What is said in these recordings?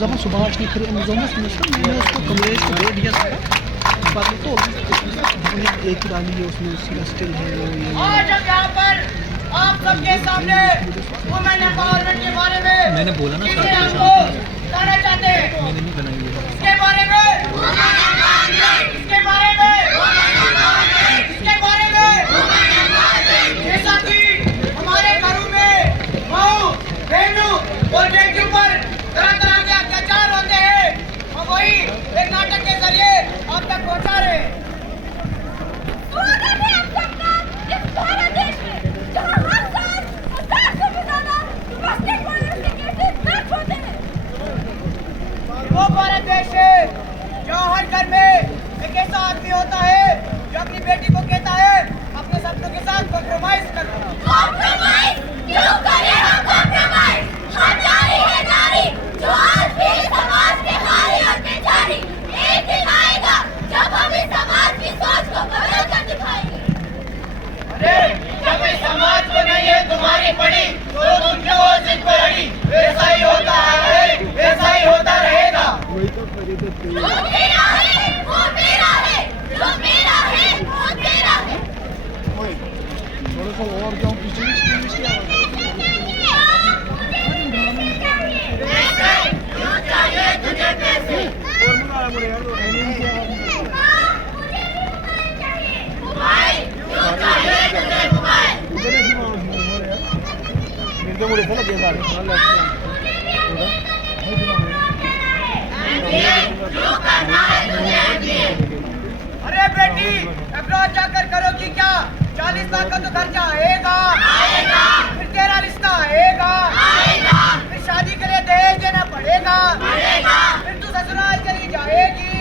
zaman subaşını kırmızı olmasın मैंने उसको कमलेश को दे दिया था बात तो एक ही डाली है उसमें उसका स्टिल है ये आज अब यहाँ पर आप सबके सामने वुमेन एम्पावरमेंट के बारे में मैंने बोला ना चीजें आपको बताना चाहते हैं। मैंने नहीं बनाई है इसके बारे में इसके बारे में इसके बारे में जैसा कि हमारे घरों में माँ बहनों और बेटियों पर तरह तरह के अत्याचार होते हैं, हम वही एक नाटक के जरिए आप तक पहुँचा रहे हैं। स्वागत है आप सबका इस भारत देश में जहाँ हर साल 1000 से भी ज्यादा डोमेस्टिक वायलेंस के केसेस दर्ज होते हैं। वो भारत देश है जहाँ हर घर में एक ऐसा आदमी होता है जो अपनी बेटी को कहता है अपने सपनों के साथ कॉम्प्रोमाइज करना। कॉम्प्रोमाइज क्यों करें हम कॉम्प्रोमाइज? हम नारी है नारी जो आज भी इस समाज में हारी और बेचारी। एक दिन आएगा जब हम इस समाज की सोच को बदल कर दिखाएंगे। अरे जब इस समाज को नहीं है तुम्हारी पड़ी तो तुम क्यों हो जिद पर अड़ी? ऐसा ही होता है ऐसा ही होता रहेगा। जो मेरा है वो मेरा है, जो मेरा है वो तेरा है। थोड़ा सा और जाऊँ पीछे क्यों चाहिए तुझे पैसे? मोबाइल क्यों चाहिए तुझे मोबाइल? क्यों करना है तुझे MBA? अरे बेटी अब्रॉड जाकर करोगी क्या? 40 लाख का तो खर्चा आएगा फिर तेरा रिश्ता आएगा फिर शादी के लिए दहेज देना पड़ेगा फिर तू ससुराल चली जाएगी।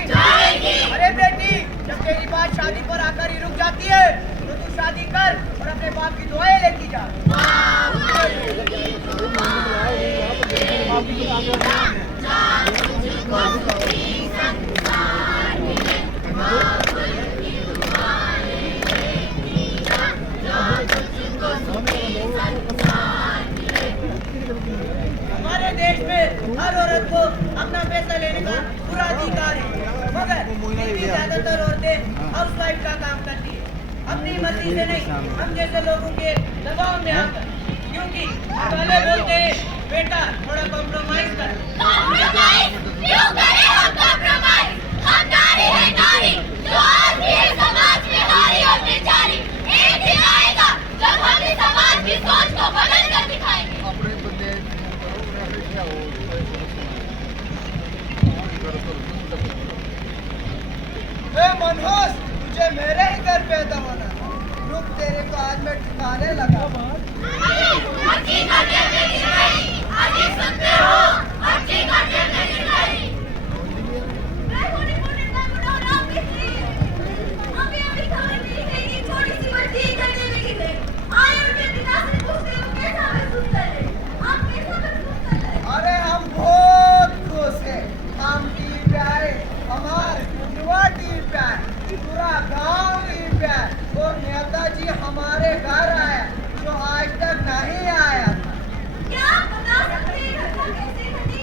अरे बेटी जब तेरी बात शादी पर आकर ही रुक जाती है तो तू शादी कर और अपने बाप की दुआएं लेती जा। हमारे देश में हर औरत को अपना पैसा लेने का पूरा अधिकार है, मगर फिर भी ज्यादातर औरतें हाउस वाइफ का काम करती है अपनी मर्जी से नहीं, हम जैसे लोगों के दबाव में आकर। क्योंकि पहले बोलते हैं बेटा थोड़ा कॉम्प्रोमाइज कर। कॉम्प्रोमाइज क्यों करें हम कॉम्प्रोमाइज? हम नारी है नारी जो आज भी इस समाज में हारी और बेचारी। एक दिन आएगा जब हम इस समाज की सोच को बदल कर दिखाएंगे। मनोज तुझे मेरे ही घर पैदा होना रुक तेरे को आज मैं ठिकाने लगा। हकीकत मेरी नहीं, अभी सुनते हो हकीकत मेरी नहीं। मैं होने का बुढ़ाना किसी अभी खबर मिली है कि छोटी सी बच्ची करने लगी है। आए उनके पिता से पूछते हो कैसा महसूस कर रहे? आप कैसा महसूस कर रहे? अरे हम बहुत खुश हैं, हम टीवी पे आए, हमारे युवा टीवी पे आए, पूरा गांव टीवी पे आए और नेताजी हमारे घर आया जो आज तक नहीं आया। क्या आप बता सकते हैं घटना कैसे घटी?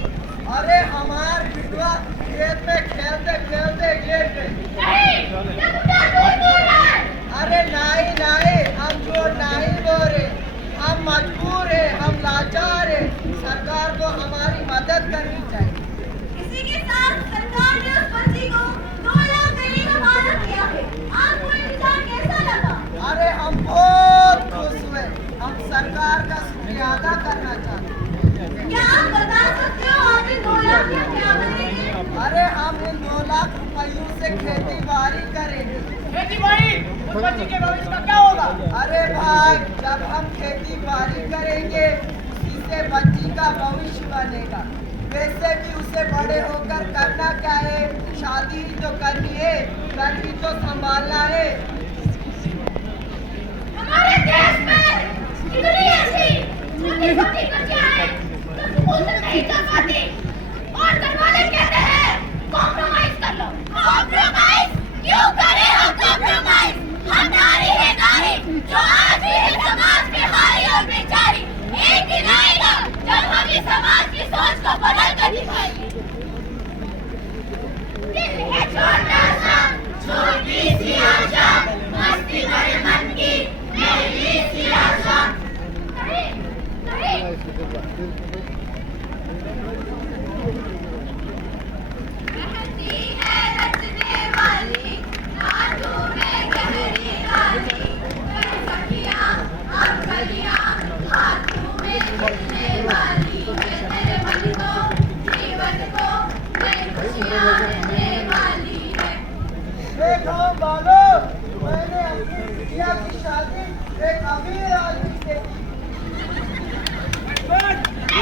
अरे हमार विधवा खेत में खेलते खेलते गिर गई। नहीं, ये मुद्दा दूर दूर है। अरे नहीं नहीं हम जो नहीं बोल रहे, हम मजबूर है, हम लाचार है, सरकार को हमारी मदद करनी चाहिए। इसी के साथ सरकार ने उस बच्ची को 2 लाख देने का वादा किया है। आपको ये विचार कैसा लगा? अरे हम बहुत खुश हुए, हम सरकार का शुक्रिया अदा करना चाहते हैं। क्या आप बता सकते हो आप इन 2 लाख में क्या करेंगे? अरे हम इन 2 लाख रुपयों से खेती बाड़ी करेंगे। खेती बाड़ी बच्ची के भविष्य का क्या होगा? अरे भाई जब हम खेती बाड़ी करेंगे उसी से बच्ची का भविष्य बनेगा। वैसे भी उसे बड़े होकर करना क्या है, शादी तो करनी है, घर भी तो संभालना है। हमारे देश में इतनी ऐसी छोटी-छोटी बच्चियां हैं जो स्कूल तक नहीं जा पाती और घर वाले कहते हैं कॉम्प्रोमाइज कर लो। कॉम्प्रोमाइज क्यों करें हम कॉम्प्रोमाइज? हम नारी है नारी जो आज भी इस समाज में हारी और बेचारी। एक दिन आएगा जब हम इस समाज की सोच को बदल कर दिखाएंगे।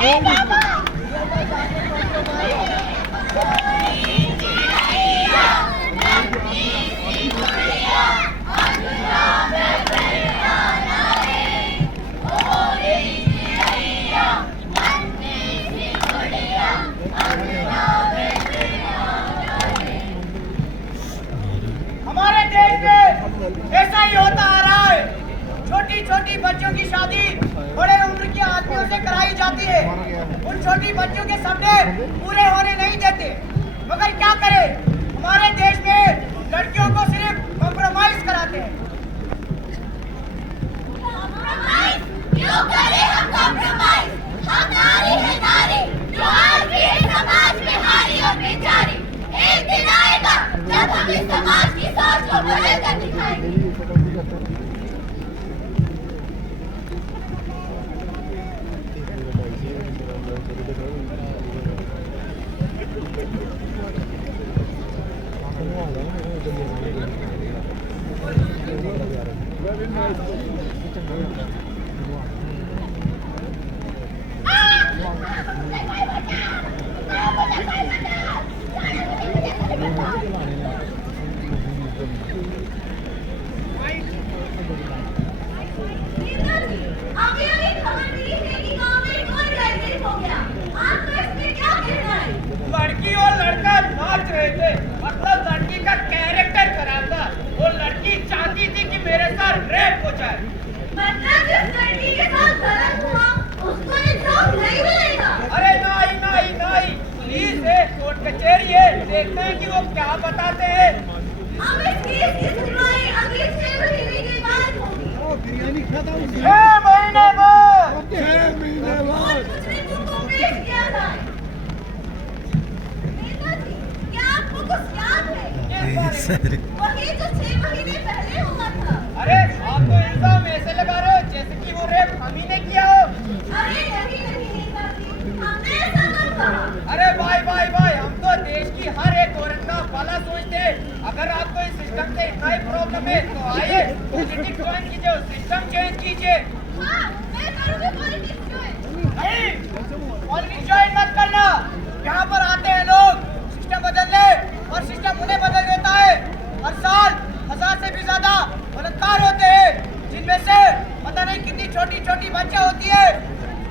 हमारे देश में ऐसा ही होता आ रहा है। छोटी छोटी बच्चों की शादी बड़े उम्र के आदमियों से कराई जाती है। उन छोटी बच्चों के सपने पूरे होने नहीं देते। मगर क्या करें, हमारे देश में लड़कियों को सिर्फ कॉम्प्रोमाइज कराते हैं। क्यों करें हम कॉम्प्रोमाइज? हम नारी है नारी, जो आज भी है समाज में हारी और बेचारी। एक दिन आएगा जब हम इस समाज की सोच को बदल कर दिखाएंगे। लड़की और लड़का नाच रहे थे, मतलब लड़की का कैरेक्टर खराब था। वो लड़की चाहती थी कि मेरे साथ रेप हो जाए। मतलब जिस लड़की के साथ गलत हुआ उसको इंसाफ नहीं मिलेगा। अरे नहीं नहीं नहीं, पुलिस है, कोर्ट कचहरी है, देखते हैं कि वो क्या बताते हैं। अब इस केस की सुनवाई अगले 6 महीने के बाद होगी। बिरयानी खाता हूँ 6 महीने बाद। 6 महीने और कुछ रिपोर्ट को पेश किया जाए। नेताजी, क्या आपको कुछ याद है? वही जो 6 महीने पहले हुआ था। अरे आप तो इल्जाम ऐसे लगा रहे हो जैसे कि वो रेप हम ही ने किया हो। अरे नहीं नहीं नेताजी, हमने ऐसा नहीं कहा। अरे भाई भाई भाई, हम तो देश की हर एक औरत का भला सोचते हैं। अगर आपको इस सिस्टम से इतना ही प्रॉब्लम है तो आइए पॉलिटिक्स ज्वाइन कीजिए, सिस्टम चेंज कीजिए। हाँ, मैं करूँगी पॉलिटिक्स ज्वाइन। नहीं, पॉलिटिक्स ज्वाइन मत करना। यहाँ पर आते हैं लोग सिस्टम बदलने और सिस्टम उन्हें बदल देता है। हर साल 1000 से भी ज्यादा बलात्कार होते हैं, जिनमें से पता नहीं कितनी छोटी छोटी बच्चा होती है।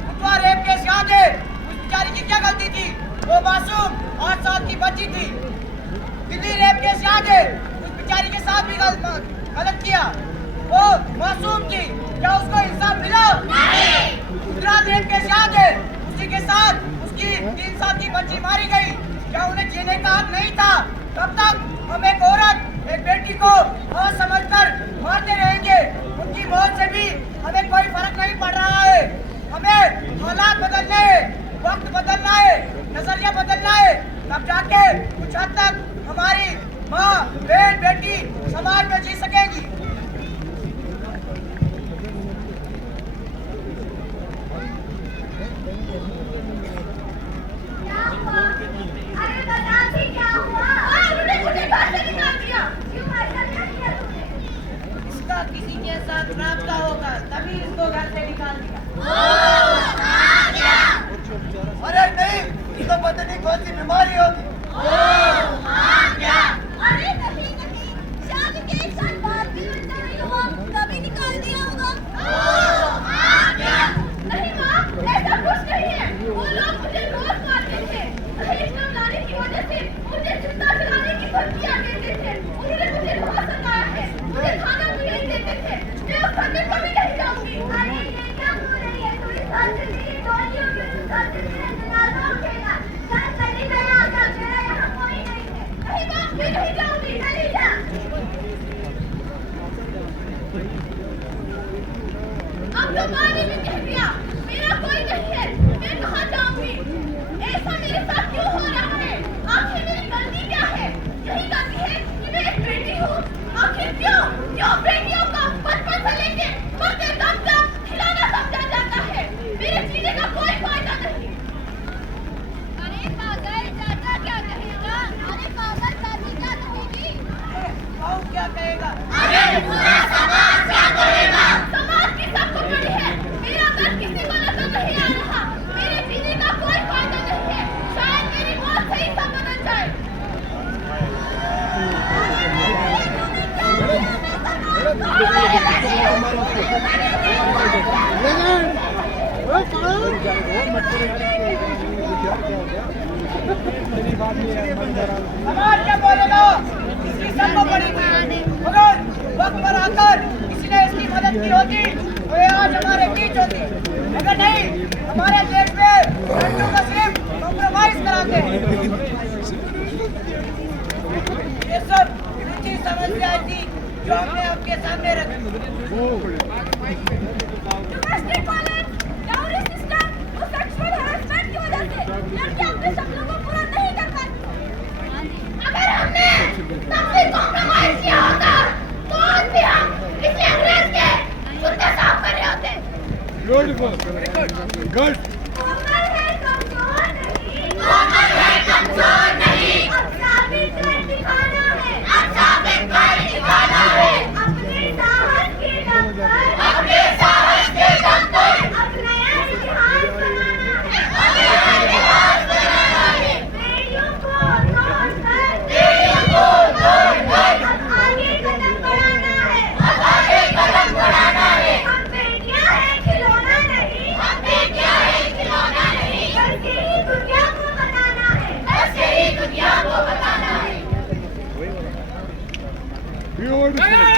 उनका रेप केस याद है? उस बेचारी की क्या गलती थी? वो मासूम 8 साल की बच्ची थी। दिल्ली रेप केस याद है? उस बेचारी के साथ भी गलत किया। वो मासूम थी, क्या उसको इंसाफ मिला? नहीं। गुजरात रेप केस याद है? उसी के साथ उसकी 3 साल की बच्ची मारी गई। क्या उन्हें जीने का हक नहीं था? तब तक हम एक औरत, एक बेटी को समझकर मारते रहेंगे। उनकी मौत से भी हमें कोई फर्क नहीं पड़ रहा है। हमें हालात बदलने हैं, वक्त बदलना है, नजरिया बदलना है, तब जाके कुछ हद तक हमारी माँ, बहन, बेटी समाज में जी सकेंगी। क्या हुआ? अरे बताती क्या हुआ? उन्होंने मुझे घर से निकाल दिया। क्यों ऐसा क्या किया तुमने? इसका किसी के साथ राब्ता होगा, तभी इसको घर से निकाल दिया। ओह, आ गया। अरे नहीं, इसको पता नहीं कौन सी बीमारी होगी। ओह, आ गया। अरे नहीं नहीं, शादी के 1 साल बाद भी बच्चा नहीं हुआ, तभी निकाल दिया होगा। ओह, आ गया। नहीं माँ, ऐसा कुछ नहीं है। वो लोग मुझे रोज मारते थे। इस्लाम लाने की वजह से मुझे जिंदा जलाने की धमकियाँ देते थे। उन्होंने मुझे बहुत सताया है। मुझे खाना भी नहीं देते थे। मैं उस घर में कभी नहीं जाऊंगी। अरे ये क्या हो रही है? थोड़ी शांति से डोलियों में शांति से जनाजा उठेगा। कल कली में आकर मेरा यहाँ कोई नहीं है। समाज क्या बोलेगा, इसकी सबको पड़ी थी, मगर वक्त पर आकर किसी ने इसकी मदद की होती तो ये आज हमारे बीच होती, मगर नहीं, हमारे देश में लड़कियों का सिर्फ कॉम्प्रोमाइज कराते हैं। ये सब ऊंची समस्याएं थी जो हमने आपके सामने रखी। डोमेस्टिक वायलेंस, डाउरी सिस्टम और सेक्सुअल हैरेसमेंट की वजह से लड़कियां अपने सपनों को पूरा नहीं कर पाती। अगर हमने तब से कॉम्प्रोमाइज किया होता तो आज भी हम इस अंग्रेज के कुत्ते साफ कर रहे होते। गुड कोमल है कमजोर नहीं, कोमल है कमजोर नहीं, अब साबित कर दिखाना है, अब साबित कर दिखाना है, अपने साहस के दम पर, अपने साहस के दम पर, अब नया इतिहास बनाना है, अब नया इतिहास बनाना है, बेड़ियों को तोड़कर, बेड़ियों को तोड़कर, अब आगे कदम बढ़ाना है, अब आगे कदम बढ़ाना है, हम बेटियां हैं खिलौना नहीं, हम बेटियां हैं खिलौना नहीं, बल्कि ही दुनिया को बताना है, बल्कि ही दुनिया को बताना है। ब्यूटीफुल